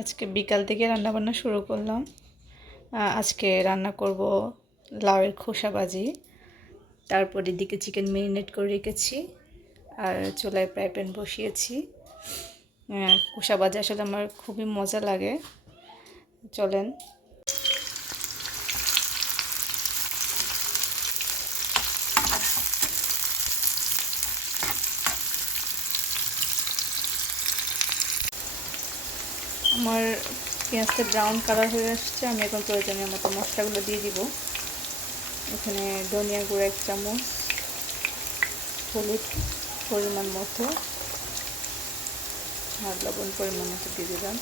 আজকে বিকাল থেকে রান্না বান্না শুরু করলাম। আজকে রান্না করব লাউয়ের খোসা ভাজি। তারপর দিকে চিকেন মেরিনেট করে রেখেছি আর চুলায় প্রায় প্যান বসিয়েছি। খোসা ভাজি আসলে আমার খুবই মজা লাগে। চলেন আমার পেঁয়াজটা ব্রাউন কালার হয়ে আসছে, আমি এখন প্রয়োজনীয় মতো মশলাগুলো দিয়ে দিব। এখানে ধনিয়া গুঁড়ো এক চামচ, হলুদ পরিমাণ মতো, আর লবণ পরিমাণ মতো দিয়ে দিলাম।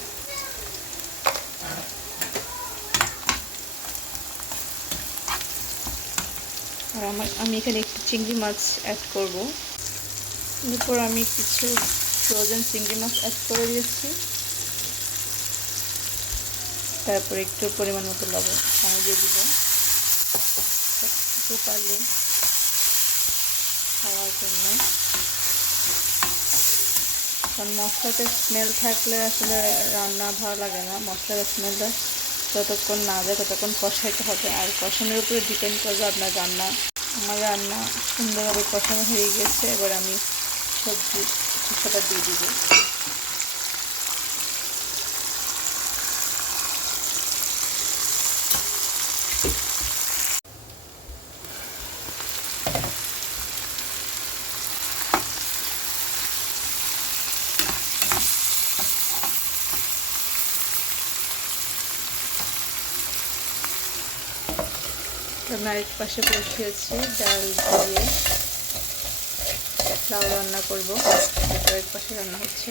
আর আমার, আমি এখানে একটু চিংড়ি মাছ অ্যাড করব। এরপর আমি কিছু ফ্রোজেন চিংড়ি মাছ অ্যাড করে দিয়েছি। তারপর একটু পরিমাণ মতো লবণ পানি দিয়ে দিব। একটু পারলে খাওয়ার জন্য। কারণ মশলাতে স্মেল থাকলে আসলে রান্না ভালো লাগে না। মশলার স্মেলটা যতক্ষণ না যায় ততক্ষণ কষাইতে হবে। আর কষানোর উপরে ডিপেন্ড করবে আপনার রান্না। আমার রান্না সুন্দরভাবে কষানো হয়ে গেছে। এবার আমি সবজি, খোসাটা দিয়ে দিব। আমি এক পাশে বসিয়েছি ডাল দিয়ে। লাউ রান্না করব। এক পাশে রান্না হচ্ছে।